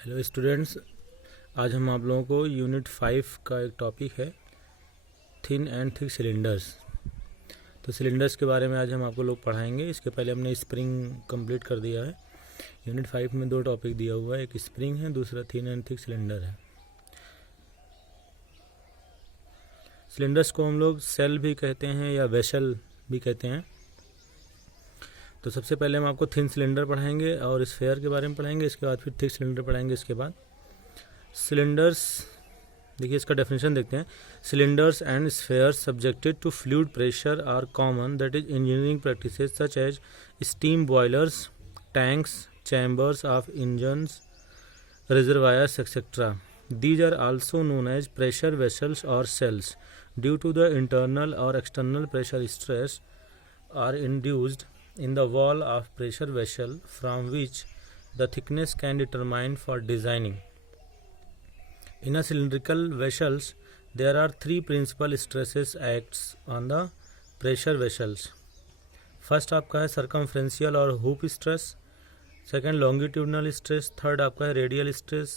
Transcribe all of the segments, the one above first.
Hello students, आज हम आप लोगों को यूनिट 5 का एक टॉपिक है थिन एंड थिक सिलेंडर्स। तो सिलेंडर्स के बारे में आज हम आपको लोग पढ़ाएंगे। इसके पहले हमने स्प्रिंग कंप्लीट कर दिया है। यूनिट 5 में 2 टॉपिक दिया हुआ है, एक स्प्रिंग है, दूसरा थिन एंड थिक सिलेंडर है। सिलेंडर्स को हम लोग सेल भी कहते हैं या वेसल भी कहते हैं। तो सबसे पहले हम आपको थिन सिलेंडर पढ़ाएंगे और स्फेयर के बारे में पढ़ाएंगे, इसके बाद फिर थिक सिलेंडर पढ़ाएंगे। इसके बाद सिलेंडर्स, देखिए इसका डेफिनेशन देखते हैं। Cylinders and spheres subjected to fluid pressure are common, that is engineering practices such as steam boilers, tanks, chambers of engines, reservoirs, etc. These are also known as pressure vessels or cells. Due to the internal or external pressure stress are induced in the wall of pressure vessel, from which the thickness can determine for designing. In a cylindrical vessels, there are 3 principal stresses acts on the pressure vessels. First आपका है circumferential और hoop stress, second longitudinal stress, third आपका है radial stress,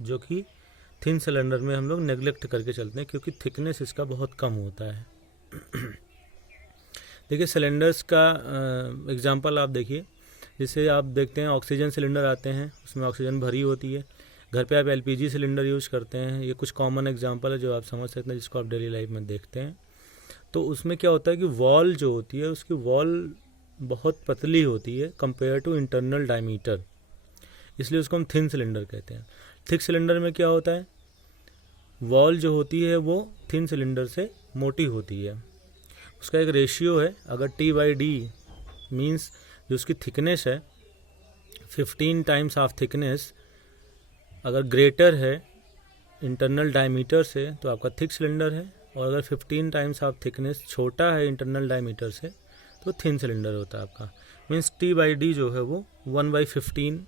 जो कि thin cylinder में हम लोग नेग्लेक्ट करके चलते हैं क्योंकि थिकनेस इसका बहुत कम होता है। देखिए सिलेंडर्स का एग्जांपल आप देखिए, जैसे आप देखते हैं ऑक्सीजन सिलेंडर आते हैं, उसमें ऑक्सीजन भरी होती है। घर पे आप एलपीजी सिलेंडर यूज़ करते हैं। ये कुछ कॉमन एग्जांपल है जो आप समझ सकते हैं, जिसको आप डेली लाइफ में देखते हैं। तो उसमें क्या होता है कि वॉल जो होती है, उसकी वॉल बहुत पतली होती है कंपेयर टू इंटरनल डायमीटर, इसलिए उसको हम थिन सिलेंडर कहते हैं। थिक सिलेंडर में क्या होता है, वॉल जो होती है वो थिन सिलेंडर से मोटी होती है। उसका एक रेशियो है, अगर T/D मीन्स जो उसकी थिकनेस है 15 टाइम्स ऑफ थिकनेस अगर ग्रेटर है इंटरनल डायमीटर से तो आपका थिक सिलेंडर है, और अगर 15 टाइम्स ऑफ थिकनेस छोटा है इंटरनल डायमीटर से तो थिन सिलेंडर होता है आपका। मीन्स T/D जो है वो 1/15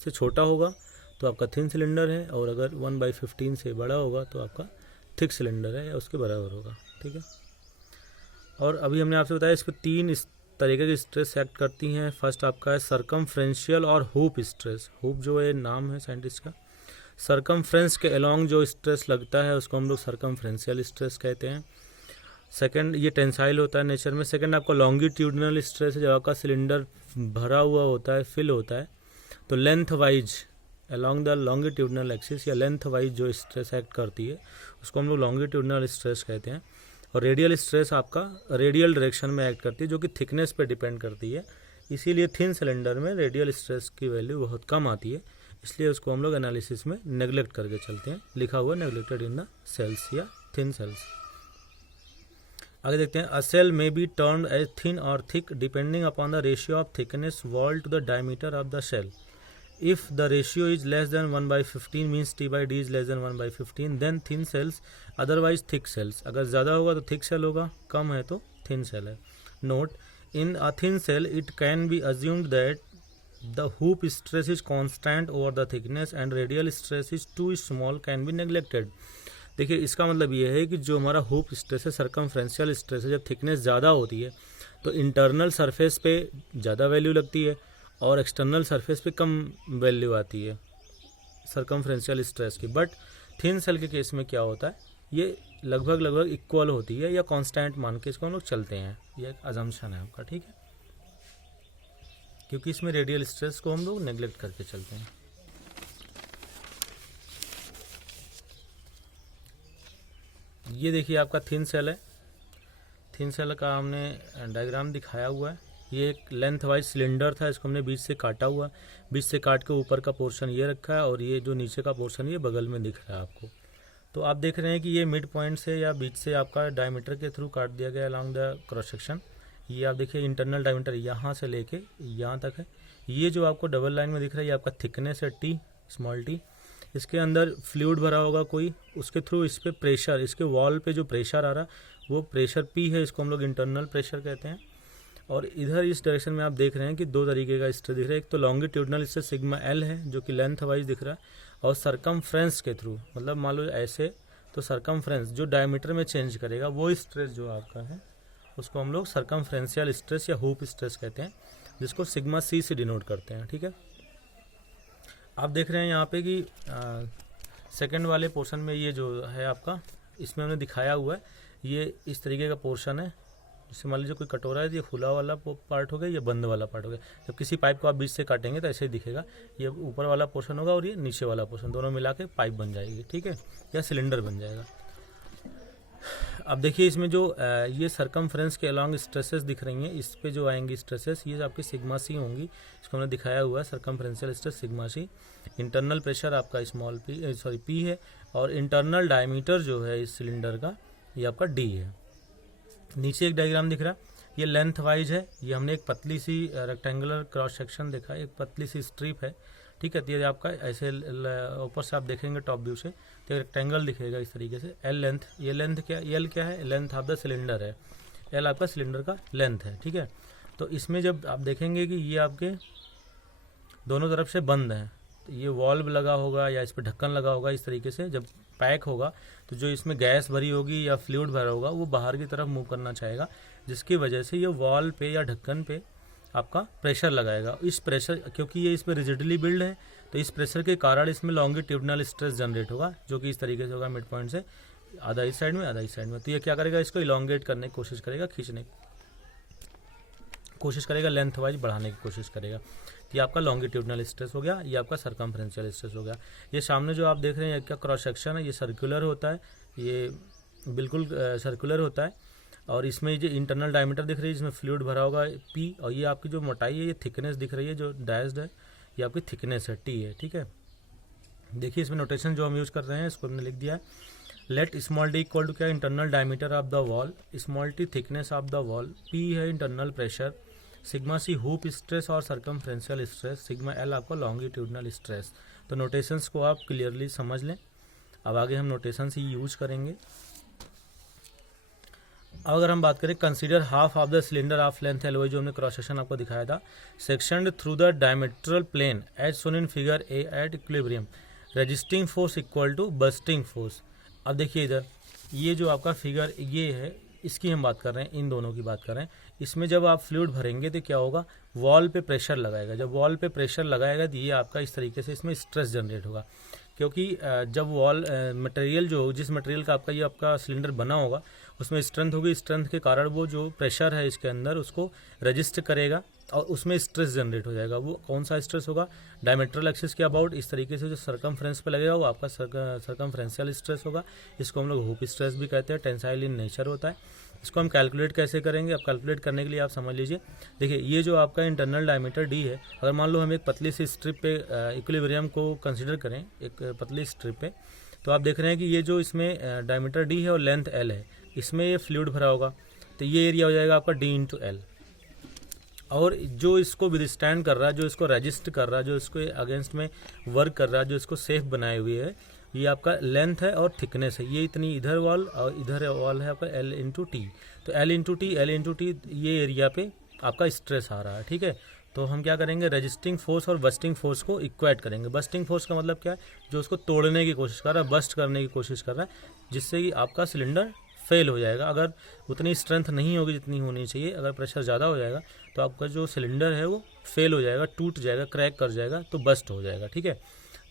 से छोटा होगा तो आपका थिन सिलेंडर है, और अगर 1/15 से बड़ा होगा तो आपका थिक सिलेंडर है या उसके बराबर होगा। ठीक है। और अभी हमने आपसे बताया इस पर 3 इस तरीके की स्ट्रेस एक्ट करती हैं। फर्स्ट आपका है सर्कमफ्रेंशियल और हुप स्ट्रेस। हुप जो है नाम है साइंटिस्ट का। सर्कमफ्रेंस के अलोंग जो स्ट्रेस लगता है उसको हम लोग सर्कमफ्रेंशियल स्ट्रेस कहते हैं। सेकंड, ये टेंसाइल होता है नेचर में। सेकंड आपका लॉन्गिट्यूडनल स्ट्रेस है, जब आपका सिलेंडर भरा हुआ होता है, फिल होता है, तो length wise along the longitudinal axis या लेंथ वाइज जो स्ट्रेस एक्ट करती है उसको हम लोग लॉन्गिट्यूडनल स्ट्रेस कहते हैं। और रेडियल स्ट्रेस आपका रेडियल डायरेक्शन में एक्ट करती है, जो कि थिकनेस पे डिपेंड करती है। इसीलिए थिन सिलेंडर में रेडियल स्ट्रेस की वैल्यू बहुत कम आती है, इसलिए उसको हम लोग एनालिसिस में नेग्लेक्ट करके चलते हैं। लिखा हुआ नेग्लेक्टेड इन द सेल्स या थिन सेल्स। आगे देखते हैं, a shell may be turned as thin और thick depending upon the ratio of thickness wall to the diameter of the shell. If the ratio is less than 1/15 means T/D is less than 1/15, then thin shells, otherwise thick shells. अगर ज़्यादा होगा तो thick cell होगा, कम है तो thin shell है। Note, in a thin shell it can be assumed that the hoop stress is constant over the thickness and radial stress is too small can be neglected. देखिए इसका मतलब ये है कि जो हमारा हुप स्ट्रेस है, सर्कमफ्रेंशियल स्ट्रेस है, जब थिकनेस ज़्यादा होती है तो इंटरनल सरफेस पे ज़्यादा वैल्यू लगती है और एक्सटर्नल सरफेस पे कम वैल्यू आती है सर्कमफ्रेंशियल स्ट्रेस की। बट थिन सेल के केस में क्या होता है, ये लगभग इक्वल होती है या कांस्टेंट मान के इसको हम लोग चलते हैं। ये एक अजम्पशन है आपका। ठीक है, क्योंकि इसमें रेडियल स्ट्रेस को हम लोग नेग्लेक्ट करके चलते हैं। ये देखिए आपका थिन सेल है। थिन सेल का हमने डायग्राम दिखाया हुआ है। ये एक लेंथ वाइज सिलेंडर था, इसको हमने बीच से काटा हुआ, बीच से काट के ऊपर का पोर्शन ये रखा है और ये जो नीचे का पोर्शन ये बगल में दिख रहा है आपको। तो आप देख रहे हैं कि ये मिड पॉइंट से या बीच से आपका डायमीटर के थ्रू काट दिया गया अलॉन्ग द क्रॉस सेक्शन। ये आप देखिए इंटरनल डायमीटर यहाँ से लेके यहाँ तक है। ये जो आपको डबल लाइन में दिख रहा है ये आपका थिकनेस है T, स्मॉल t। इसके अंदर फ्लूइड भरा होगा कोई, उसके थ्रू इस पर प्रेशर, इसके वॉल पे जो प्रेशर आ रहा वो प्रेशर P है, इसको हम लोग इंटरनल प्रेशर कहते हैं। और इधर इस डायरेक्शन में आप देख रहे हैं कि 2 तरीके का स्ट्रेस दिख रहा है। एक तो लॉन्गिट्यूडनल स्ट्रेस सिग्मा L है जो कि लेंथ वाइज दिख रहा है, और सरकमफ्रेंस के थ्रू, मतलब मान लो ऐसे तो सरकमफ्रेंस जो डायमीटर में चेंज करेगा वो स्ट्रेस जो आपका है उसको हम लोग सरकमफ्रेंशियल स्ट्रेस या हुप स्ट्रेस कहते हैं, जिसको सिग्मा C से डिनोट करते हैं। ठीक है। आप देख रहे हैं यहाँ पे कि सेकंड वाले पोर्शन में ये जो है आपका, इसमें हमने दिखाया हुआ है, ये इस तरीके का पोर्शन है। जैसे मान लीजिए कोई कटोरा है तो ये खुला वाला पार्ट हो गया, ये बंद वाला पार्ट हो गया। जब किसी पाइप को आप बीच से काटेंगे तो ऐसे ही दिखेगा, ये ऊपर वाला पोर्शन होगा और ये नीचे वाला पोर्शन, दोनों मिला के पाइप बन जाएगी, ठीक है, या सिलेंडर बन जाएगा। अब देखिए इसमें जो ये सरकमफ्रेंस के अलॉन्ग स्ट्रेसेस दिख रही हैं, इस पे जो आएंगी स्ट्रेसेस, ये आपकी सिग्मा सी होंगी। इसको हमने दिखाया हुआ है, circumferential stress sigma C. Internal pressure आपका स्मॉल पी, सॉरी पी है, और इंटरनल डायमीटर जो है इस सिलेंडर का, ये आपका डी है। नीचे एक डायग्राम दिख रहा है, ये लेंथ वाइज है। ये हमने एक पतली सी रेक्टेंगुलर क्रॉस सेक्शन देखा है, एक पतली सी स्ट्रिप है, ठीक है। तो ये आपका ऐसे ऊपर से आप देखेंगे टॉप व्यू से तो रेक्टेंगल दिखेगा इस तरीके से। एल लेंथ, ये लेंथ क्या, एल क्या है, लेंथ ऑफ द सिलेंडर है, एल आपका सिलेंडर का लेंथ है, ठीक है। तो इसमें जब आप देखेंगे कि ये आपके दोनों तरफ से बंद है, तो ये वॉल्व लगा होगा या इस पर ढक्कन लगा होगा, इस तरीके से जब पैक होगा तो जो इसमें गैस भरी होगी या फ्लूइड भरा होगा वो बाहर की तरफ मूव करना चाहेगा, जिसकी वजह से ये वॉल पे या ढक्कन पे आपका प्रेशर लगाएगा। इस प्रेशर, क्योंकि ये इस पर रिजिडली बिल्ड है, तो इस प्रेशर के कारण इसमें लॉन्गिट्यूडनल स्ट्रेस जनरेट होगा, जो कि इस तरीके से होगा, मिड पॉइंट से आधा इस साइड में आधा इस साइड में। तो ये क्या करेगा, इसको इलोंगेट करने की कोशिश करेगा, खींचने की कोशिश करेगा, लेंथ वाइज बढ़ाने की कोशिश करेगा। तो ये आपका लॉन्गिट्यूडनल स्ट्रेस हो गया, ये आपका सरकमफ्रेंशियल स्ट्रेस हो गया। ये सामने जो आप देख रहे हैं क्या क्रॉस सेक्शन है, ये सर्कुलर होता है, ये बिल्कुल सर्कुलर होता है। और इसमें जो इंटरनल डायमीटर दिख रही है, इसमें फ्लूइड भरा होगा पी, और ये आपकी जो मोटाई है, ये थिकनेस दिख रही है जो डैश्ड है, ये आपकी थिकनेस है, टी है, ठीक है। देखिए इसमें नोटेशन जो हम यूज़ कर रहे हैं इसको हमने लिख दिया है, let small D equal to क्या, internal diameter of the wall, small T thickness of the wall, P है internal pressure, sigma C hoop stress और सरकमफ्रेंशियल स्ट्रेस, सिग्मा एल आपका लॉन्गिट्यूडनल स्ट्रेस। तो नोटेशंस को आप क्लियरली समझ लें। अब आगे हम नोटेशंस ही यूज करेंगे। अब अगर हम बात करें, consider half of the cylinder of length L, जो हमने क्रॉस सेक्शन आपको दिखाया था, section through the diametral plane as shown in figure A at equilibrium, resisting force equal to bursting force. अब देखिए इधर ये जो आपका फिगर ये है, इसकी हम बात कर रहे हैं, इन दोनों की बात कर रहे हैं। इसमें जब आप फ्लूइड भरेंगे तो क्या होगा, वॉल पे प्रेशर लगाएगा। जब वॉल पे प्रेशर लगाएगा तो ये आपका इस तरीके से इसमें स्ट्रेस जनरेट होगा, क्योंकि जब वॉल मटेरियल जो, जिस मटेरियल का आपका ये आपका सिलेंडर बना होगा उसमें स्ट्रेंथ होगी, स्ट्रेंथ के कारण वो जो प्रेशर है इसके अंदर उसको रजिस्ट करेगा और उसमें स्ट्रेस जनरेट हो जाएगा। वो कौन सा स्ट्रेस होगा, डायमेट्रल एक्सिस के अबाउट इस तरीके से जो सरकमफ्रेंस पे लगेगा वो आपका सरकमफ्रेंशियल स्ट्रेस होगा। इसको हम लोग हुप स्ट्रेस भी कहते हैं, टेंसाइल इन नेचर होता है। इसको हम कैलकुलेट कैसे करेंगे, अब कैलकुलेट करने के लिए आप समझ लीजिए, देखिए ये जो आपका इंटरनल डायमीटर डी है, अगर मान लो हम एक पतली सी स्ट्रिप पे इक्विलिब्रियम को कंसिडर करें, एक पतली स्ट्रिप पे, तो आप देख रहे हैं कि ये जो इसमें डायमीटर डी है और लेंथ एल है, इसमें ये फ्लूइड भरा होगा, तो ये एरिया हो जाएगा आपका डी इंटू एल। और जो इसको विदस्टैंड कर रहा है, जो इसको रजिस्ट कर रहा है, जो इसको अगेंस्ट में वर्क कर रहा है, जो इसको सेफ बनाए हुए है, ये आपका लेंथ है और थिकनेस है। ये इतनी इधर वॉल और इधर वॉल है आपका एल इंटू टी, तो एल इंटू टी ये एरिया पे आपका स्ट्रेस आ रहा है, ठीक है। तो हम क्या करेंगे, रजिस्टिंग फोर्स और बस्टिंग फोर्स को इक्वेट करेंगे। बस्टिंग फोर्स का मतलब क्या है, जो उसको तोड़ने की कोशिश कर रहा है, बस्ट करने की कोशिश कर रहा है, जिससे कि आपका सिलेंडर फेल हो जाएगा। अगर उतनी स्ट्रेंथ नहीं होगी जितनी होनी चाहिए, अगर प्रेशर ज़्यादा हो जाएगा तो आपका जो सिलेंडर है वो फेल हो जाएगा, टूट जाएगा, क्रैक कर जाएगा, तो बस्ट हो जाएगा, ठीक है।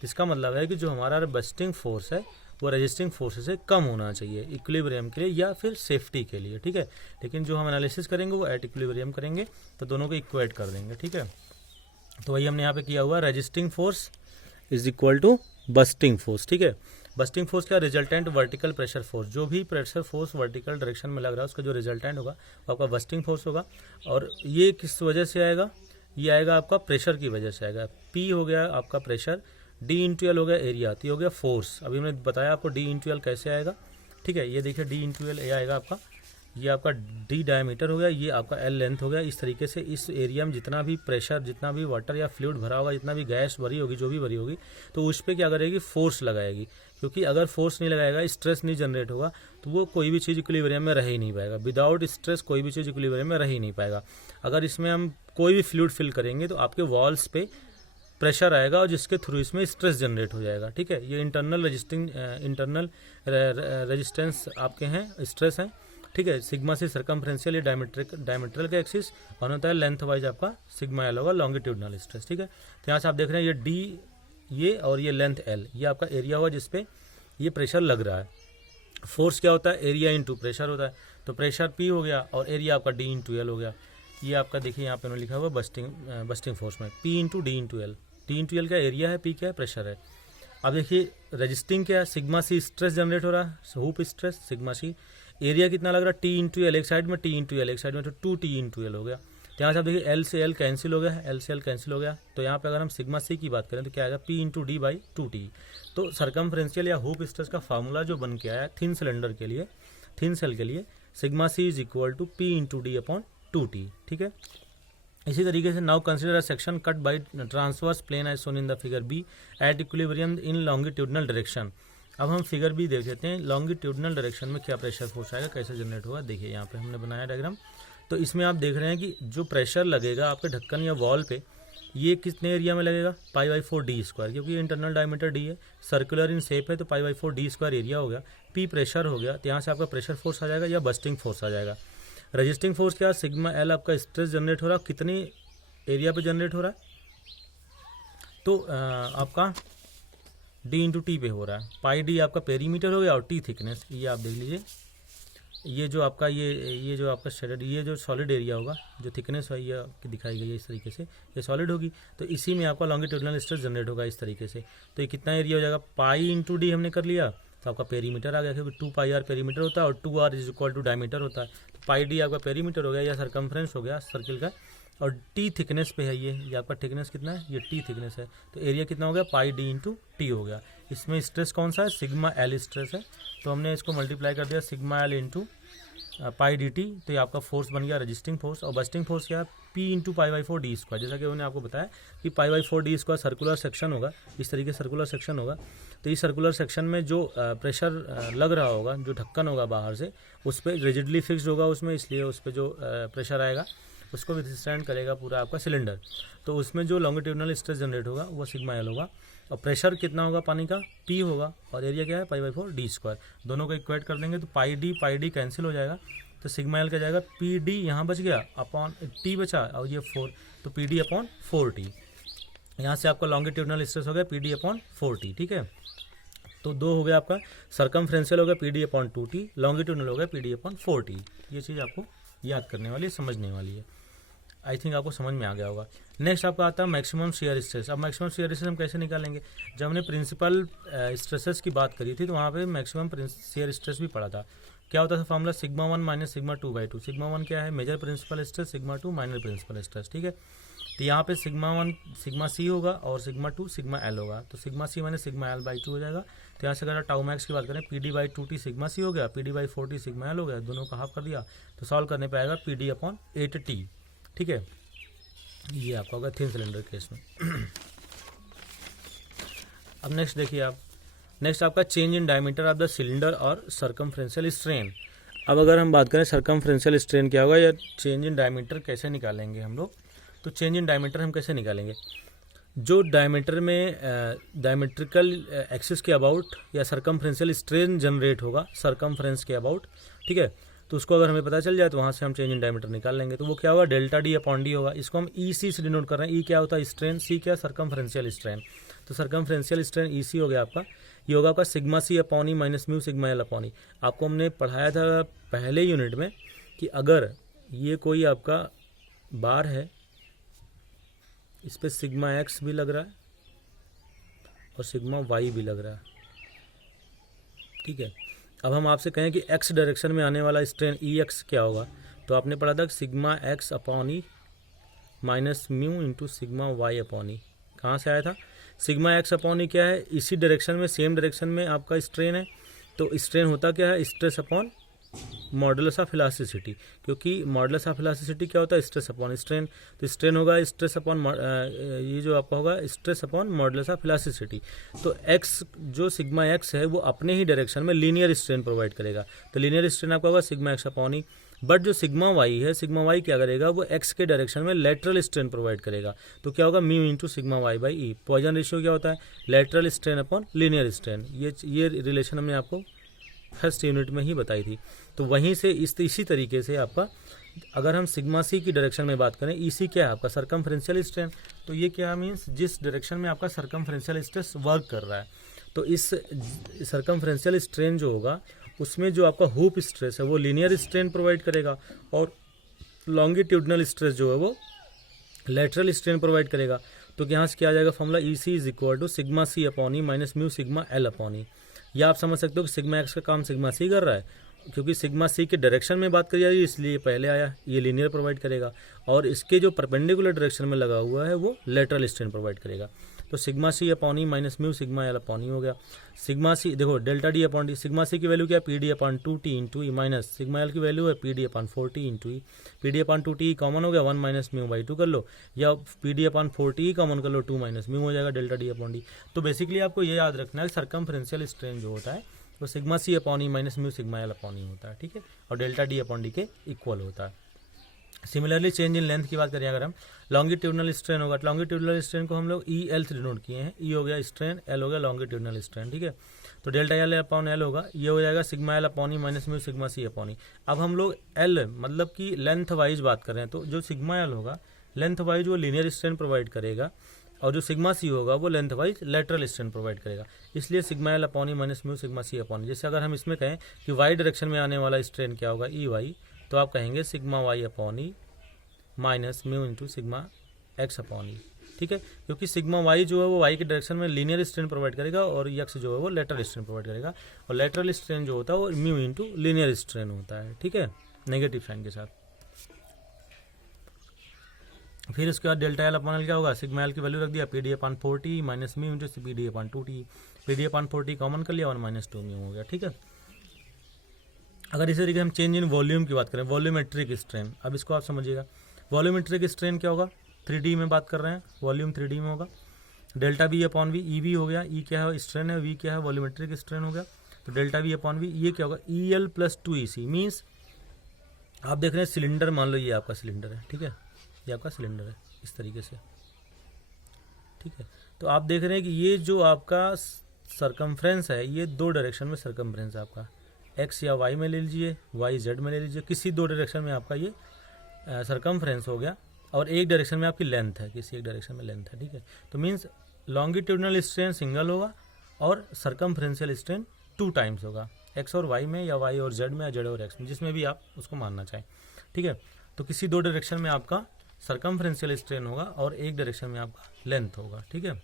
इसका मतलब है कि जो हमारा बस्टिंग फोर्स है वो रजिस्टिंग फोर्स से कम होना चाहिए इक्विलिब्रियम के लिए या फिर सेफ्टी के लिए, ठीक है। लेकिन जो हम एनालिसिस करेंगे वो एट इक्विलिब्रियम करेंगे, तो दोनों को इक्वेट कर देंगे, ठीक है। तो वही हमने यहाँ पे किया हुआ, resisting force is equal to bursting force, ठीक है। बस्टिंग फोर्स क्या, रिजल्टेंट वर्टिकल प्रेशर फोर्स, जो भी प्रेशर फोर्स वर्टिकल डायरेक्शन में लग रहा है उसका जो रिजल्टेंट होगा वो आपका बस्टिंग फोर्स होगा। और ये किस वजह से आएगा, ये आएगा आपका प्रेशर की वजह से आएगा। पी हो गया आपका प्रेशर, डी इंटू एल हो गया एरिया, तो ये हो गया फोर्स। अभी हमने बताया आपको डी इंटू एल कैसे आएगा, ठीक है। ये देखिए डी इंटू एल ये आएगा आपका, ये आपका डी डायमीटर हो गया, ये आपका एल लेंथ हो गया। इस तरीके से इस एरिया में जितना भी प्रेशर, जितना भी वाटर या फ्लूइड भरा होगा, जितना भी गैस भरी होगी, जो भी भरी होगी, तो उस पर क्या करेगी, फोर्स लगाएगी। क्योंकि अगर फोर्स नहीं लगाएगा, स्ट्रेस नहीं जनरेट होगा, तो वो कोई भी चीज़ इक्विलिब्रियम में रह ही नहीं पाएगा। विदाउट स्ट्रेस कोई भी चीज़ इक्विलिब्रियम में रह ही नहीं पाएगा। अगर इसमें हम कोई भी फ्लूइड फिल करेंगे तो आपके वॉल्स पे प्रेशर आएगा और जिसके थ्रू इसमें स्ट्रेस जनरेट हो जाएगा, ठीक है। ये इंटरनल रेजिस्टेंस आपके हैं, स्ट्रेस हैं, ठीक है। सिग्मा से सरकमफ्रेंशियल ये डायमेट्रल का एक्सिस, और होता है लेंथ वाइज आपका सिग्मा एल होगा लॉन्गिट्यूडनल स्ट्रेस, ठीक है। तो यहाँ से आप देख रहे हैं ये डी ये और ये लेंथ L, ये आपका एरिया हुआ जिसपे ये प्रेशर लग रहा है। फोर्स क्या होता है, एरिया इंटू प्रेशर होता है, तो प्रेशर P हो गया और एरिया आपका D इंटू एल हो गया। ये आपका देखिए यहाँ पे उन्होंने लिखा हुआ बस्टिंग फोर्स में P into D into L. D into L का एरिया है, P क्या है, प्रेशर है। अब देखिए रजिस्टिंग क्या है, सिग्मा सी स्ट्रेस जनरेट हो रहा है, hoop stress sigma C. Area कितना लग रहा है, T इंटू एल, एक साइड में T इंटू एल, एक साइड में, तो 2T इंटू एल हो गया। तो यहाँ से आप देखिए L से L कैंसिल हो गया है, L से L कैंसिल हो गया। तो यहाँ पे अगर हम सिग्मा सी की बात करें तो क्या आएगा, P into D by 2T। तो सरकमफ्रेंशियल या हुप स्ट्रेस का फार्मूला जो बन के आया थिन सिलेंडर के लिए, थिन सेल के लिए, sigma C is equal to P into D upon 2T, ठीक है। इसी तरीके से now consider a section cut by transverse plane as shown in the figure B at equilibrium in longitudinal direction. अब हम figure B देख लेते हैं, लॉन्गिट्यूडनल डायरेक्शन में क्या प्रेशर फोर्स आएगा, कैसे जनरेट होगा। देखिए यहाँ पे हमने बनाया डायग्राम, तो इसमें आप देख रहे हैं कि जो प्रेशर लगेगा आपके ढक्कन या वॉल पे, ये कितने एरिया में लगेगा, π/4 d स्क्वायर, क्योंकि ये इंटरनल डायमीटर d है, सर्कुलर इन शेप है, तो π/4 d स्क्वायर एरिया हो गया। P प्रेशर हो गया, तो यहाँ से आपका प्रेशर फोर्स आ जाएगा या बस्टिंग फोर्स आ जाएगा। रजिस्टिंग फोर्स क्या, सिग्मा L आपका स्ट्रेस जनरेट हो रहा है, कितने एरिया पे जनरेट हो रहा है, तो आपका D इंटू टी पे हो रहा है। πd आपका पेरीमीटर हो गया और T थिकनेस, ये आप देख लीजिए, ये जो आपका ये जो आपका शेडेड, ये जो सॉलिड एरिया होगा, जो थिकनेस है ये दिखाई गई है इस तरीके से, ये सॉलिड होगी, तो इसी में आपका लॉन्गिट्यूडनल स्ट्रेस जनरेट होगा इस तरीके से। तो ये कितना एरिया हो जाएगा, पाई इंटू डी हमने कर लिया, तो आपका पेरीमीटर आ गया, क्योंकि 2πr पेरीमीटर होता है और 2r is equal to diameter होता है। तो पाई डी आपका पेरीमीटर हो गया या सरकमफ्रेंस हो गया सर्किल का, और टी थिकनेस पे है, ये आपका थिकनेस कितना है, ये टी थिकनेस है, तो एरिया कितना हो गया, पाई डी इंटू टी हो गया। इसमें स्ट्रेस कौन सा है, सिग्मा एल स्ट्रेस है, तो हमने इसको मल्टीप्लाई कर दिया sigma L into pi D T, तो ये आपका फोर्स बन गया रजिस्टिंग फोर्स। और बस्टिंग फोर्स क्या है, पी इंटू π/4 डी स्क्वायर, जैसा कि उन्होंने आपको बताया कि π/4 डी स्क्वायर सर्कुलर सेक्शन होगा, इस तरीके सर्कुलर सेक्शन होगा। तो इस सर्कुलर सेक्शन में जो प्रेशर लग रहा होगा, जो ढक्कन होगा बाहर से, उस पर रिजिडली फिक्स्ड होगा उसमें, इसलिए उस पर जो प्रेशर आएगा उसको विथस्टैंड करेगा पूरा आपका सिलेंडर। तो उसमें जो लॉन्गिट्यूडनल स्ट्रेस जनरेट होगा वो सिग्मा एल होगा, और प्रेशर कितना होगा पानी का, P होगा, और एरिया क्या है, π/4 डी स्क्वायर। दोनों को इक्वेट कर देंगे तो पाई डी कैंसिल हो जाएगा, तो सिग्मा एल क्या जाएगा, PD यहाँ बच गया अपॉन T बचा, और ये 4, तो PD अपॉन 4T। यहाँ से आपका लॉन्गिट्यूडनल स्ट्रेस हो गया PD अपॉन 4T, ठीक है। तो दो हो गया आपका, सरकमफ्रेंशियल हो गया PD अपॉन 2T, लॉन्गिट्यूडनल हो गया PD अपॉन 4T। ये चीज़ आपको याद करने वाली है, समझने वाली है। आई थिंक आपको समझ में आ गया होगा। नेक्स्ट आपका आता है मैक्सिमम शियर स्ट्रेस। अब मैक्सिमम शियर स्ट्रेस हम कैसे निकालेंगे, जब हमने प्रिंसिपल स्ट्रेसेस की बात करी थी तो वहाँ पे मैक्सिमम शियर स्ट्रेस भी पड़ा था। क्या होता था formula, sigma 1 minus sigma 2/2। Sigma 1 क्या है, major principal stress, sigma 2 minor principal stress, ठीक है। तो यहाँ पे सिग्मा 1 सिग्मा सी होगा और सिग्मा 2 सिग्मा एल होगा, तो sigma C minus sigma L by 2 हो जाएगा। तो यहाँ से अगर टाउ मैक्स की बात करें, PD by 2T sigma C हो गया, PD by 4T sigma L हो गया, दोनों का हाफ कर दिया, तो सॉल्व करने पे आएगा PD अपॉन 8T, ठीक है। ये आपका होगा थिन सिलेंडर केस में। अब नेक्स्ट देखिए आप, नेक्स्ट आपका change in diameter of the cylinder और सरकमफ्रेंशियल स्ट्रेन। अब अगर हम बात करें सरकमफ्रेंशियल स्ट्रेन क्या होगा या चेंज इन डायमीटर कैसे निकालेंगे हम लोग, तो चेंज इन डायमीटर हम कैसे निकालेंगे, जो डायमीटर में डायमेट्रिकल एक्सिस के अबाउट या सरकमफ्रेंशियल स्ट्रेन जनरेट होगा सरकमफ्रेंस के अबाउट, ठीक है, तो उसको अगर हमें पता चल जाए तो वहाँ से हम चेंज इन डायमीटर निकाल लेंगे। तो वो क्या होगा, डेल्टा डी अपॉन डी होगा। इसको हम EC से डिनोट कर रहे हैं। ई क्या होता है, स्ट्रेन, सी क्या, सरकमफ्रेंशियल स्ट्रेन। तो सरकमफ्रेंशियल स्ट्रेन EC हो गया आपका, ये होगा आपका sigma C upon E minus mu sigma L upon E. आपको हमने पढ़ाया था पहले यूनिट में कि अगर ये कोई आपका बार है, इस पर सिग्मा एक्स भी लग रहा है और सिग्मा वाई भी लग रहा है, ठीक है। अब हम आपसे कहें कि एक्स डायरेक्शन में आने वाला स्ट्रेन EX क्या होगा, तो आपने पढ़ा था sigma X upon E minus mu into sigma Y upon E. कहाँ से आया था, सिग्मा एक्स अपॉन ई क्या है, इसी डायरेक्शन में, सेम डायरेक्शन में आपका स्ट्रेन है, तो स्ट्रेन होता क्या है, stress upon modulus of elasticity, क्योंकि मॉडुलस ऑफ इलास्टिसिटी क्या होता है, स्ट्रेस अपॉन स्ट्रेन, तो स्ट्रेन होगा स्ट्रेस अपॉन, ये जो आपका होगा stress upon modulus of elasticity. तो एक्स जो सिग्मा एक्स है वो अपने ही डायरेक्शन में लीनियर स्ट्रेन प्रोवाइड करेगा, तो लीनियर स्ट्रेन आपका होगा sigma X upon E. But जो सिग्मा वाई है, सिग्मा वाई क्या करेगा, वो एक्स के डायरेक्शन में लेटरल स्ट्रेन प्रोवाइड करेगा, तो क्या होगा, mu into sigma Y by E. Poisson ratio क्या होता है, lateral strain upon linear strain. ये रिलेशन हमने आपको फर्स्ट यूनिट में ही बताई थी। तो वहीं से इसी तरीके से आपका अगर हम सिग्मा सी की डायरेक्शन में बात करें, ई सी क्या है आपका सरकमफ्रेंशियल स्ट्रेन, तो ये क्या मीन्स जिस डायरेक्शन में आपका सरकमफ्रेंशियल स्ट्रेस वर्क कर रहा है, तो इस सरकमफ्रेंशियल स्ट्रेन जो होगा उसमें जो आपका हुप स्ट्रेस है वो लीनियर स्ट्रेन प्रोवाइड करेगा, और लॉन्गिट्यूडनल स्ट्रेस जो है वो लेटरल स्ट्रेन प्रोवाइड करेगा। तो यहाँ से क्या आ जाएगा formula, E C is equal to sigma C upon E minus mu sigma L upon E. या आप समझ सकते हो कि सिग्मा एक्स का काम सिग्मा सी कर रहा है, क्योंकि सिग्मा सी के डायरेक्शन में बात करी जा रही है इसलिए पहले आया, ये लीनियर प्रोवाइड करेगा, और इसके जो परपेंडिकुलर डायरेक्शन में लगा हुआ है वो लेटरल स्ट्रेन प्रोवाइड करेगा। तो sigma C upon E minus mu sigma L upon E हो गया। सिग्मा सी देखो delta D upon D, sigma C की वैल्यू क्या है P D upon 2t into E, minus sigma L की value है P D upon 4t into E. P D upon 2t common हो गया, 1 माइनस म्यू बाई 2 कर लो, या P D upon 4t common कर लो, 2 माइनस म्यू हो जाएगा delta D upon D. तो बेसिकली आपको ये याद रखना है सरकमफ्रेंशियल स्ट्रेन जो होता है वो sigma C upon E minus mu sigma L upon E होता है, ठीक है, और डेल्टा डी अपॉन डी के इक्वल होता है। सिमिलरली चेंज इन लेंथ की बात करें अगर हम, लॉन्गिट्यूडनल स्ट्रेन होगा, लॉन्गिट्यूडनल स्ट्रेन को हम लोग ई एल से डिनोट किए हैं, ई हो गया स्ट्रेन, एल हो गया लॉन्गिट्यूडनल स्ट्रेन, ठीक है। तो डेल्टा एल अपॉन एल होगा, ये हो जाएगा sigma L upon E minus mu sigma C upon E. अब हम लोग एल मतलब कि लेंथ वाइज बात कर रहे हैं, तो जो सिग्मा एल होगा लेंथ वाइज वो लीनियर स्ट्रेन प्रोवाइड करेगा, और जो सिग्मा सी होगा वो length wise lateral strain provide करेगा, इसलिए sigma L upon E minus mu sigma C upon E. जैसे अगर हम इसमें कहें कि वाई डायरेक्शन में आने वाला स्ट्रेन क्या होगा ई वाई, तो आप कहेंगे sigma Y upon E minus mu into sigma X upon E, ठीक है, क्योंकि सिग्मा वाई जो है वो वाई के डायरेक्शन में लीनियर स्ट्रेन प्रोवाइड करेगा, और एक्स जो है वो लेटरल स्ट्रेन प्रोवाइड करेगा, और लेटरल स्ट्रेन जो होता है वो म्यू इंटू लीनियर स्ट्रेन होता है, ठीक है, नेगेटिव साइन के साथ। फिर उसके बाद डेल्टा एल अपॉन एल क्या होगा, सिग्मा एल की वैल्यू रख दिया P D upon 4t minus mu into P D upon 2t, P D upon 4t common कर लिया, 1 माइनस 2 म्यू हो गया, ठीक है। अगर इसी तरीके हम चेंज इन वॉल्यूम की बात करें, वॉल्यूमेट्रिक स्ट्रेन, अब इसको आप समझिएगा, वॉल्यूमेट्रिक स्ट्रेन क्या होगा, 3D में बात कर रहे हैं, वॉल्यूम 3D में होगा, delta V upon V, E V हो गया, ई क्या है स्ट्रेन है, वी क्या है वॉल्यूमेट्रिक स्ट्रेन हो गया, तो डेल्टा वी अपॉन वी, ये क्या होगा E L plus 2EC, means आप देख रहे हैं सिलेंडर, मान लो ये आपका सिलेंडर है, ठीक है, ये आपका सिलेंडर है इस तरीके से, ठीक है। तो आप देख रहे हैं कि ये जो आपका सरकमफ्रेंस है ये दो डायरेक्शन में सरकमफ्रेंस है आपका, एक्स या वाई में ले लीजिए, वाई जेड में ले लीजिए, किसी दो डायरेक्शन में आपका ये सरकमफ्रेंस हो गया, और एक डायरेक्शन में आपकी लेंथ है, किसी एक डायरेक्शन में लेंथ है, ठीक है। तो मीन्स लॉन्गिट्यूडनल स्ट्रेन सिंगल होगा और सरकमफ्रेंशियल स्ट्रेन 2 टाइम्स होगा, एक्स और वाई में, या वाई और जेड में, या जेड और एक्स में, जिसमें भी आप उसको मानना चाहें, ठीक है। तो किसी दो डायरेक्शन में आपका सरकमफ्रेंशियल स्ट्रेन होगा और एक डायरेक्शन में आपका लेंथ होगा, ठीक है।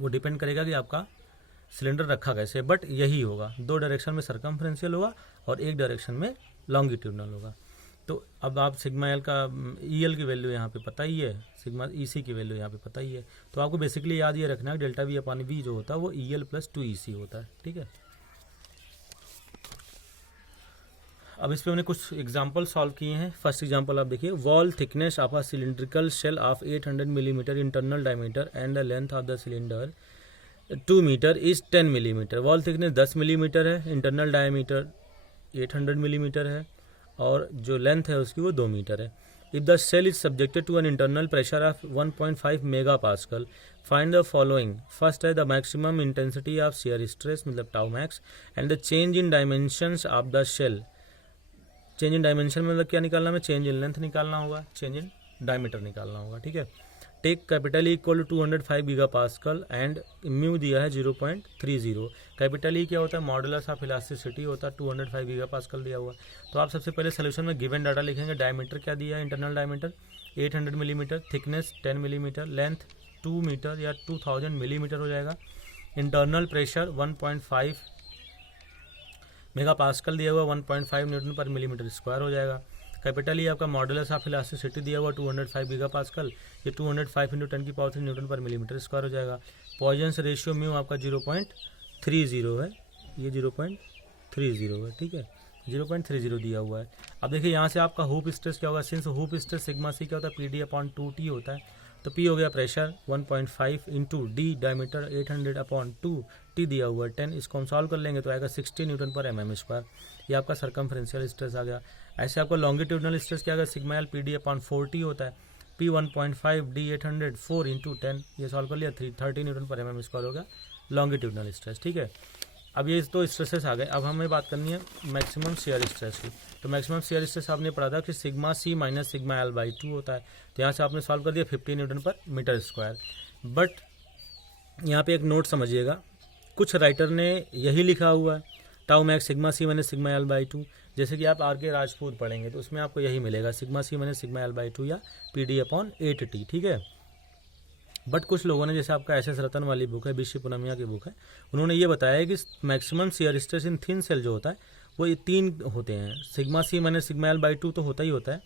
वो डिपेंड करेगा कि आपका सिलेंडर रखा कैसे, बट यही होगा, दो डायरेक्शन में सरकमफ्रेंशियल होगा और एक डायरेक्शन में लॉन्गिट्यूडनल होगा। तो अब आप सिग्मा एल का ई एल की वैल्यू यहाँ पे पता ही है, सिग्मा ई सी की वैल्यू यहाँ पे पता ही है, तो आपको बेसिकली याद ये रखना है डेल्टा वी अपॉन वी जो होता है वो ई एल प्लस 2EC होता है, ठीक है। अब इस पे हमने कुछ एग्जांपल सॉल्व किए हैं। फर्स्ट एग्जांपल आप देखिए, wall thickness of a cylindrical shell of 800 millimetre internal diameter and the length of the cylinder 2 metre is 10 millimetre. Wall thickness 10 millimetre है, इंटरनल डायमीटर 800 मिलीमीटर है, और जो लेंथ है उसकी वो 2 मीटर है। If the shell is subjected to an internal pressure of 1.5 mega pascal, find the following. First है the maximum intensity of shear stress मतलब tau max, and the change in dimensions of the shell. Change in dimension मतलब क्या निकालना है, change in length निकालना होगा, change in diameter निकालना होगा, ठीक है। Take capital E equal to 205 giga pascal and mu दिया है 0.30। कैपिटल ई क्या होता है, मॉडुलस ऑफ इलास्टिसिटी होता है, 205 गीगा पास्कल दिया हुआ है। तो आप सबसे पहले सोल्यूशन में गिवन डाटा लिखेंगे। डायमीटर क्या दिया है, internal diameter 800 millimetre, thickness 10 millimetre, length 2 metre या 2000 मिलीमीटर हो जाएगा। इंटरनल प्रेशर 1.5 मेगा पास्कल दिया हुआ, 1.5 न्यूटन पर मिलीमीटर स्क्वायर हो जाएगा। कैपिटल ई आपका मॉडुलस ऑफ इलास्टिसिटी दिया हुआ 205 गीगा पास्कल, ये 205 इंटू 10 की पावर 3 न्यूटन पर मिलीमीटर स्क्वायर हो जाएगा। पॉइजन्स रेशियो म्यू आपका 0.30 है, ये 0.30 है, ठीक है, 0.30 दिया हुआ है। अब देखिए यहाँ से आपका हुप स्ट्रेस क्या होगा, since hoop stress sigma C क्या होता है, PD अपॉन 2T होता है, तो P हो गया pressure 1.5 into D diameter 800 upon 2, T दिया हुआ है 10, इसको हम सॉल्व कर लेंगे तो आएगा 60 न्यूटन पर mm स्क्वायर। ये आपका सर्कमफ्रेंशियल स्ट्रेस आ गया। ऐसे आपका लॉन्गिट्यूडनल स्ट्रेस क्या आ गया, sigma L PD upon 4T होता है, P 1.5 D 800 4 इंटू 10, ये सॉल्व कर लिया 30 न्यूटन पर mm स्क्वायर हो गया लॉन्गिट्यूडनल स्ट्रेस, ठीक है। अब ये तो स्ट्रेसेस आ गए, अब हमें बात करनी है मैक्सिमम शियर स्ट्रेस की। तो मैक्सिमम शियर स्ट्रेस आपने पढ़ा था कि sigma C minus sigma L by 2 होता है। तो यहाँ से आपने सॉल्व कर दिया 50 Newton per metre square. But यहाँ पे एक नोट समझिएगा, कुछ राइटर ने यही लिखा हुआ है tau max sigma C minus sigma L by 2। जैसे कि आप आर.के. राजपूत पढ़ेंगे तो उसमें आपको यही मिलेगा sigma C minus sigma L by 2 या PD/8T, ठीक है। बट कुछ लोगों ने, जैसे आपका SS रतन वाली बुक है, बीसी पूनमिया की बुक है, उन्होंने ये बताया है कि maximum shear stress in thin shell जो होता है वो ये 3 होते हैं। Sigma C minus sigma L by 2 तो होता ही होता है,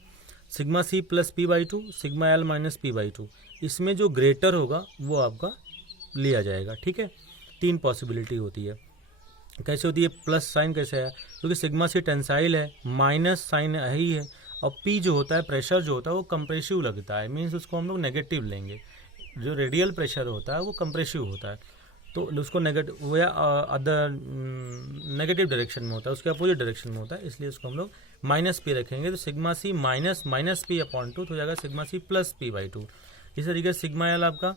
sigma C plus P/2, sigma L minus P/2। इसमें जो ग्रेटर होगा वो आपका लिया जाएगा, ठीक है। 3 पॉसिबिलिटी होती है। कैसे होती है? प्लस साइन कैसे है? क्योंकि सिग्मा सी टेंसाइल है, माइनस साइन ही है, और पी जो होता है, प्रेशर जो होता है वो कंप्रेसिव लगता है, मीन्स उसको हम लोग नेगेटिव लेंगे। जो रेडियल प्रेशर होता है वो कंप्रेसिव होता है, तो उसको नेगेटिव वो या अदर नेगेटिव डायरेक्शन में होता है, उसके अपोजिट डायरेक्शन में होता है, इसलिए उसको हम लोग माइनस पी रखेंगे। तो sigma C minus minus P/2 तो हो जाएगा सिग्मा सी प्लस P/2। इस तरीके से सिग्मा एल आपका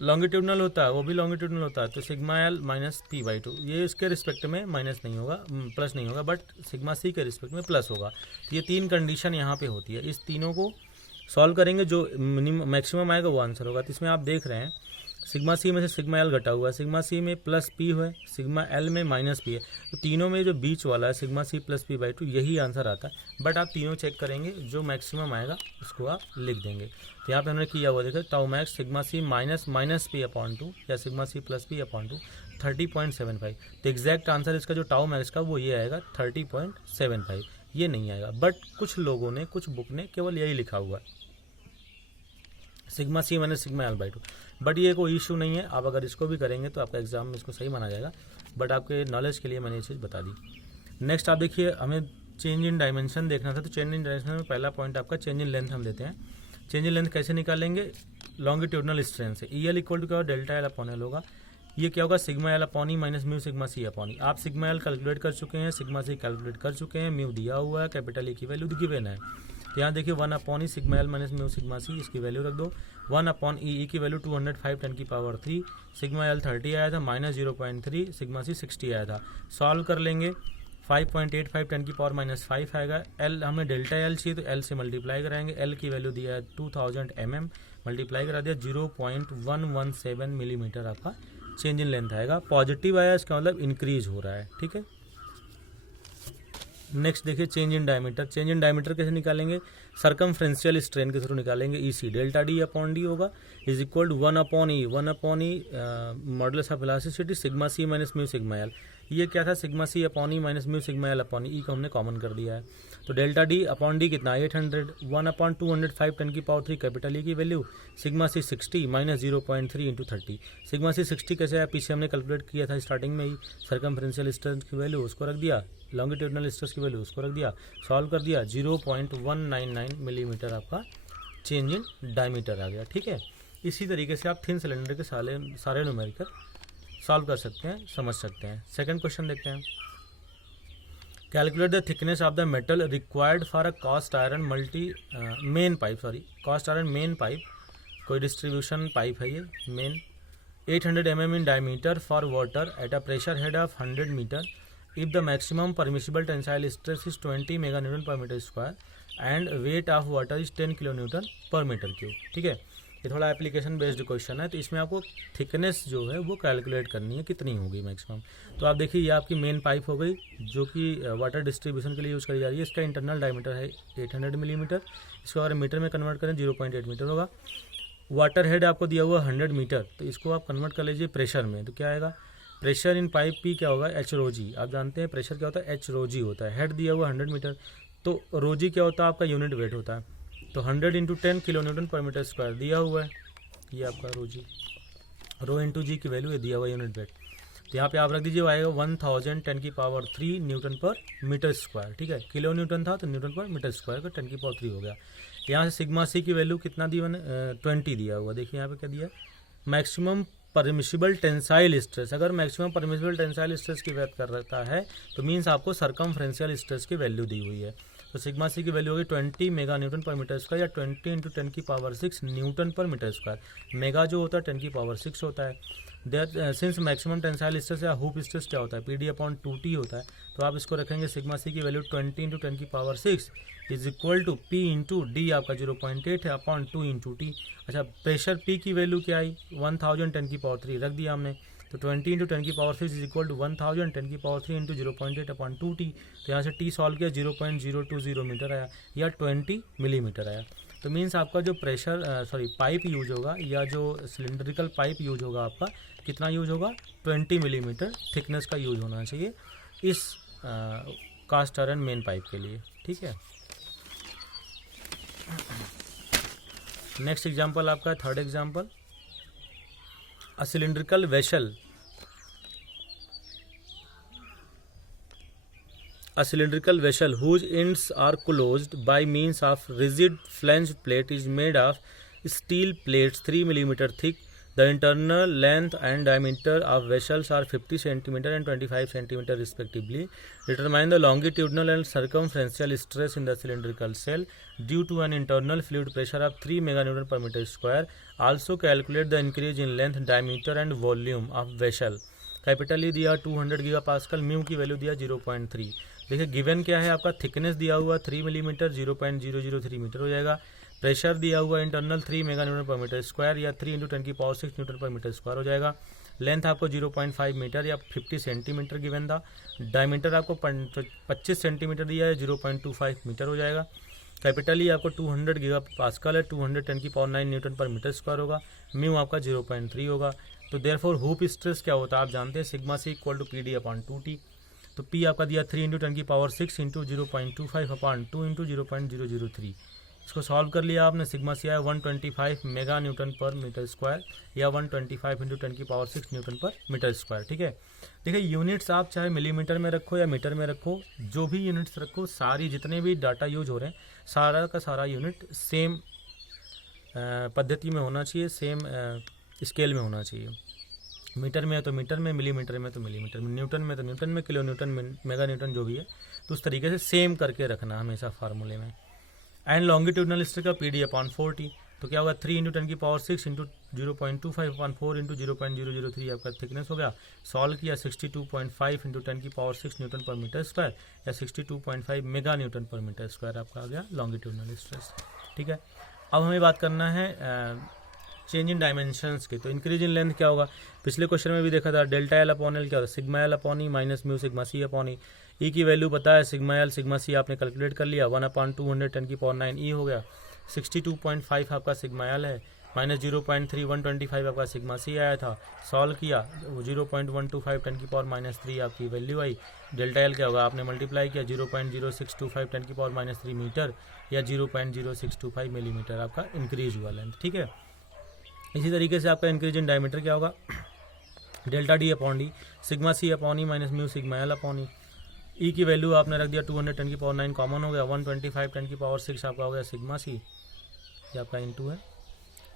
लॉन्गिट्यूडनल होता है, वो भी लॉन्गिट्यूडनल होता है, तो सिग्मा एल माइनस P/2 ये इसके रिस्पेक्ट में माइनस नहीं होगा, प्लस नहीं होगा, बट सिग्मा सी के रिस्पेक्ट में प्लस होगा। तो ये 3 कंडीशन यहाँ पे होती है। इस तीनों को सॉल्व करेंगे, जो मिनिमम मैक्सिमम आएगा वो आंसर होगा। तो इसमें आप देख रहे हैं सिग्मा सी में से सिग्मा एल घटा हुआ है, सिग्मा सी में प्लस पी है, सिग्मा एल में माइनस पी है, तो तीनों में जो बीच वाला है सिग्मा सी प्लस P/2 यही आंसर आता है। बट आप तीनों चेक करेंगे, जो मैक्सिमम आएगा उसको आप लिख देंगे। तो यहाँ पे हमने किया हुआ देखा tau max sigma C minus minus P/2 या सिग्मा सी प्लस P/2 30.75। तो एग्जैक्ट आंसर इसका जो टाउ मैक्स का वो ये आएगा 30.75, ये नहीं आएगा। बट कुछ लोगों ने, कुछ बुक ने केवल यही लिखा हुआ है sigma C minus sigma L by 2। But ये कोई इशू नहीं है, आप अगर इसको भी करेंगे तो आपका एग्जाम में इसको सही माना जाएगा। बट आपके नॉलेज के लिए मैंने ये चीज़ बता दी। नेक्स्ट आप देखिए, हमें चेंज इन डायमेंशन देखना था, तो चेंज इन डायमेंशन में पहला पॉइंट आपका चेंज इन लेंथ हम देते हैं। चेंज इन लेंथ कैसे निकालेंगे? लॉन्गिट्यूडनल स्ट्रेन से। EL इक्वल टू क्या होगा? डेल्टा एल अपॉन एल होगा। ये क्या होगा? Sigma L upon E minus mu sigma C upon E. आप सिग्मा एल कैलकुलेट कर चुके हैं, सिग्मा सी कैलकुलेट कर चुके हैं, म्यू दिया हुआ है, कैपिटल ए की वैल्यू गिवन है। तो यहाँ देखिए 1 upon E sigma L minus mu sigma C, इसकी वैल्यू रख दो। 1 अपॉन ई की वैल्यू 205 10 की पावर 3, सिग्मा एल 30 आया था, माइनस 0.3, सिग्मा सी 60 आया था। सॉल्व कर लेंगे, 5.85 10 की पावर माइनस 5 आएगा। एल हमें डेल्टा एल चाहिए तो एल से मल्टीप्लाई कराएंगे। एल की वैल्यू दिया है 2000 mm, मल्टीप्लाई करा दिया 0.117 मिलीमीटर आपका चेंज इन लेंथ आएगा। पॉजिटिव आया, इसका मतलब इंक्रीज हो रहा है, ठीक है। नेक्स्ट देखिए change in diameter. Change in diameter कैसे निकालेंगे? सर्कमफ्रेंशियल स्ट्रेन के थ्रू निकालेंगे। EC delta D upon D होगा is equal to 1 upon E modulus of elasticity sigma C minus mu sigma L. ये क्या था? Sigma C upon E minus mu sigma L upon E को हमने common कर दिया है। तो डेल्टा डी अपॉन डी कितना? 800। 1 अपॉन 205 10 की पावर 3 कैपिटल ई की value, sigma C 60 minus 0.3 into 30। Sigma C 60 कैसे आया? पीछे हमने कैलकुलेट किया था स्टार्टिंग में ही। सर्कमफ्रेंशियल स्ट्रेन की वैल्यू उसको रख दिया, लॉन्गिट्यूडनल स्ट्रेस की वैल्यू उसको रख दिया, सॉल्व कर दिया, 0.199 मिलीमीटर आपका चेंज इन डायमीटर आ गया, ठीक है। इसी तरीके से आप थिन सिलेंडर के सारे न्यूमेरिकल सॉल्व कर सकते हैं, समझ सकते हैं। सेकंड क्वेश्चन देखते हैं। Calculate the thickness of the metal required for a cast iron main pipe, कोई डिस्ट्रीब्यूशन पाइप है ये main, 800 mm in diameter for water at a pressure head of 100 metre if the maximum permissible tensile stress is 20 meganewton per metre square and weight of water is 10 kilonewton per metre cube, ठीक है। ये थोड़ा application based question है, तो इसमें आपको thickness जो है वो कैलकुलेट करनी है, कितनी होगी मैक्सिमम। तो आप देखिए ये आपकी मेन पाइप हो गई जो कि वाटर डिस्ट्रीब्यूशन के लिए यूज़ करी जा रही है। इसका इंटरनल डायमीटर है 800 मिलीमीटर, इसको अगर मीटर में कन्वर्ट करें 0.8 मीटर होगा। वाटर हेड आपको दिया हुआ 100 मीटर, तो इसको आप कन्वर्ट कर लीजिए प्रेशर में, तो क्या आएगा? प्रेशर इन पाइप पी क्या होगा? H रो जी। आप जानते हैं प्रेशर क्या होता है? H रो जी होता है। हेड दिया हुआ 100 मीटर, तो रो जी क्या होता है? आपका यूनिट वेट होता है। तो 100 into 10 kilo Newton per metre square दिया हुआ है, ये आपका रो जी। रो इंटू जी की वैल्यू है दिया हुआ यूनिट वेट, तो यहाँ पे आप रख दीजिए, आएगा 1000 10 की power 3 Newton per metre square, ठीक है। किलो न्यूटन था तो न्यूटन पर मीटर स्क्वायर का 10 की पावर 3 हो गया। यहाँ से सिग्मा सी की वैल्यू कितना दी मैंने? 20 दिया हुआ, देखिए यहाँ पे क्या दिया? Maximum permissible tensile stress. अगर मैक्सिमम परमिसिबल टेंसाइल स्ट्रेस की बात कर रहा है तो मीन्स आपको सर्कमफ्रेंशियल स्ट्रेस की वैल्यू दी हुई है। तो सिग्मा सी की वैल्यू होगी 20 mega newton per metre square, या 20 इंटू 10 की power 6 newton per metre square. Mega जो होता है 10 की पावर 6 होता है। There since maximum tensile stress या हुप स्ट्रेस क्या होता है, पी डी अपॉन 2T होता है, तो आप इसको रखेंगे सिग्मा सी की वैल्यू 20 इंटू 10 की power 6 is equal to P into D, आपका 0.8 है, अपॉन 2 इंटू टी। अच्छा, प्रेशर पी की वैल्यू क्या आई, 1000 10 की पावर 3 रख दिया हमने, तो 20 इंटू 10 की पावर 6 इज इक्वल टू 1000 10 की पावर 3 इंटू 0.8 अपॉन 2T। तो यहाँ से टी सॉल्व किया 0.020 मीटर आया, या 20 मिलीमीटर आया। तो मीन्स आपका जो प्रेशर पाइप यूज होगा, या जो सिलेंड्रिकल पाइप यूज होगा आपका, कितना यूज होगा, 20 मिलीमीटर थिकनेस का यूज होना चाहिए इस कास्ट आयरन मेन पाइप के लिए। ठीक है, नेक्स्ट एग्जांपल आपका third example, a cylindrical vessel, a cylindrical vessel whose ends are closed by means of rigid flange plate is made of steel plates 3 mm thick. The internal length and diameter of vessels are 50 cm and 25 cm respectively. Determine the longitudinal and circumferential stress in the cylindrical cell due to an internal fluid pressure of 3 MN per meter square. Also calculate the increase in length, diameter and volume of vessel. Capital E दिया 200 giga pascal, mu की value दिया 0.3। देखिए given क्या है आपका, thickness दिया हुआ 3 millimetre 0.003 metre हो जाएगा। प्रेशर दिया हुआ internal 3 mega newton per metre square, या 3 इंटू 10 की power 6 newton per metre square हो जाएगा। लेंथ आपको 0.5 मीटर या 50 सेंटीमीटर गिवन था। डायमीटर आपको 25 सेंटीमीटर दिया है, 0.25 मीटर हो जाएगा। कैपिटल ई आपको 200 गीगा पास्कल है, 210 की power 9 Newton per metre square होगा। म्यू आपका 0.3 होगा। तो देयरफॉर हुप स्ट्रेस क्या होता है आप जानते हैं, sigma C equal to P D upon 2T। तो पी आपका दिया 3 इंटू 10 की पावर 6 इंटू 0.25 अपॉन 2 इंटू 0.003। इसको सॉल्व कर लिया आपने, सिग्मा सी आया 125 mega newton per metre square, या 125 इंटू 10 की power 6 newton per metre square. ठीक है, देखिए यूनिट्स आप चाहे मिलीमीटर में रखो या मीटर में रखो, जो भी यूनिट्स रखो, सारी जितने भी डाटा यूज हो रहे हैं सारा का सारा यूनिट सेम पद्धति में होना चाहिए, सेम स्केल में होना चाहिए। मीटर में है तो मीटर में, मिलीमीटर में तो मिलीमीटर में, न्यूटन में तो न्यूटन में, किलो न्यूटन में, मेगा न्यूटन जो भी है, तो उस तरीके से सेम करके रखना हमेशा फार्मूले में। एंड लॉन्गिट्यूडनल स्ट्रेस का पी डी अपॉन 4T, तो क्या होगा 3 इंटू 10 की पावर 6 इंटू 0.25 अपॉन 4 इंटू 0.003 आपका थिकनेस हो गया। सॉल्व किया 62.5 इंटू 10 की power 6 newton per metre square, या 62.5 mega newton per metre square आपका आ गया लॉन्गिट्यूडनल स्ट्रेस। ठीक है, अब हमें बात करना है चेंज इन डायमेंशंस की। तो इंक्रीज इन लेंथ क्या होगा, पिछले क्वेश्चन में भी देखा था, डेल्टा एल अपॉन एल क्या होता है, sigma L upon E minus mu sigma C upon E. E की वैल्यू पता है, सिग्मा एल सिग्मा सी आपने कैलकुलेट कर लिया, 1 अपॉन 210 की पावर 9 ई हो गया। 62.5 आपका सिग्मा एल है, माइनस 0.3 125 आपका सिग्मा सी आया था। सॉल्व किया 0.125 10 की पावर माइनस 3 आपकी वैल्यू आई। डेल्टा एल क्या होगा, आपने मल्टीप्लाई किया 0.0625 10 की पावर माइनस 3 मीटर, या 0.0625 मिलीमीटर आपका इंक्रीज हुआ लेंथ। ठीक है, इसी तरीके से आपका इंक्रीज इन डायमीटर क्या होगा, delta D upon D, sigma C upon E minus mu sigma L upon E. E की वैल्यू आपने रख दिया 210 की पावर 9 कॉमन हो गया, 125 10 की पावर 6 आपका हो गया सिग्मा सी, ये आपका इंटू है,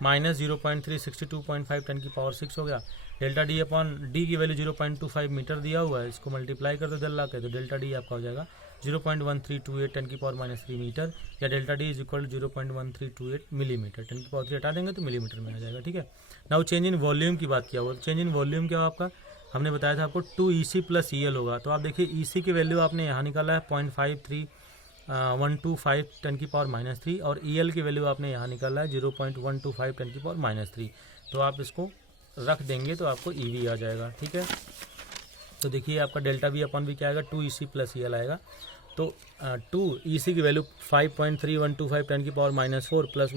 माइनस 0.3 62.5 10 की पावर 6 हो गया। डेल्टा डी अपॉन डी की वैल्यू 0.25 मीटर दिया हुआ है, इसको मल्टीप्लाई कर दो डेल्टा के, तो डेल्टा डी आपका हो जाएगा 0.1328 10 की पावर माइनस 3 मीटर, या delta D is equal 0.1328 millimetre. 10 की पावर 3 हटा देंगे तो मिलीमीटर में आ जाएगा। ठीक है, नाउ चेंज इन वॉल्यूम की बात किया हुआ, चेंज इन वॉल्यूम क्या होगा आपका, हमने बताया था आपको 2EC प्लस EL होगा। तो आप देखिए EC की वैल्यू आपने यहाँ निकाला है 0.53125 10 की पावर माइनस 3, और EL की वैल्यू आपने यहाँ निकाला है 0.125 10 की पावर माइनस 3। तो आप इसको रख देंगे तो आपको EV आ जाएगा। ठीक है, तो देखिए आपका डेल्टा V अपॉन भी क्या आएगा, 2EC प्लस EL आएगा। तो 2EC की वैल्यू 5.3125 10 की पावर माइनस 4 प्लस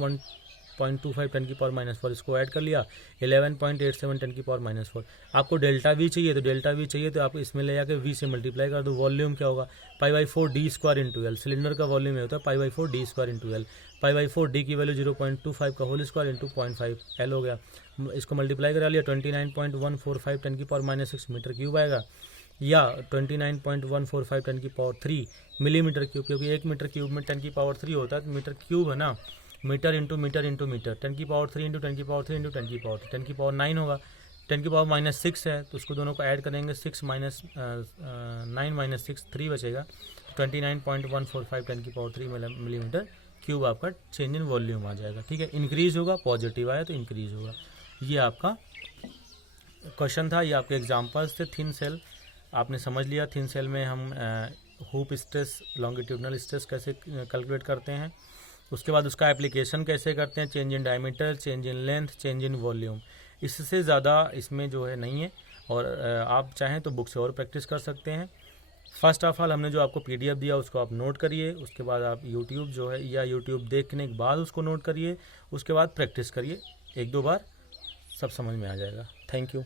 1.25 10 की पावर माइनस 4, इसको ऐड कर लिया 11.87 10 की पावर माइनस 4। आपको डेल्टा V चाहिए, तो डेल्टा V चाहिए तो आप इसमें ले जाकर V से मल्टीप्लाई कर दो। वॉल्यूम क्या होगा, π/4 d square into L, cylinder का वॉल्यूम ये होता है π/4 d square into L. π/4 d की वैल्यू 0.25 का होल स्क्वायर इंटू 0.5 एल हो गया। इसको मल्टीप्लाई करा लिया 29.145 10 की पावर माइनस 6 मीटर क्यूब आएगा, या 29.145 10 की पावर 3 मिलीमीटर क्यूब, क्योंकि 1 मीटर क्यूब में 10 की पावर 3 होता है, तो मीटर क्यूब है ना, metre into metre into metre, 10 की पावर 3 इंटू 10 की पावर 3 इंटू 10 की पावर 10 की पावर 9 होगा। 10 की पावर माइनस 6 है, तो उसको दोनों को ऐड करेंगे, 6 माइनस 9 माइनस 6 3 बचेगा, 29.145 10³ मिलीमीटर क्यूब आपका चेंज इन वॉल्यूम आ जाएगा। ठीक है, इंक्रीज होगा, पॉजिटिव आया तो इंक्रीज होगा। ये आपका क्वेश्चन था, ये आपके एग्जांपल्स थे। थिन सेल आपने समझ लिया, थिन सेल में हम हुप स्ट्रेस, लॉन्गिट्यूडनल स्ट्रेस कैसे कैलकुलेट करते हैं, उसके बाद उसका एप्लीकेशन कैसे करते हैं, change in diameter, change in length, change in volume. इससे ज़्यादा इसमें जो है नहीं है, और आप चाहें तो बुक से और प्रैक्टिस कर सकते हैं। फर्स्ट ऑफ ऑल हमने जो आपको PDF दिया उसको आप नोट करिए, उसके बाद आप YouTube जो है या YouTube देखने के बाद उसको नोट करिए, उसके बाद प्रैक्टिस करिए, 1-2 बार सब समझ में आ जाएगा। Thank you.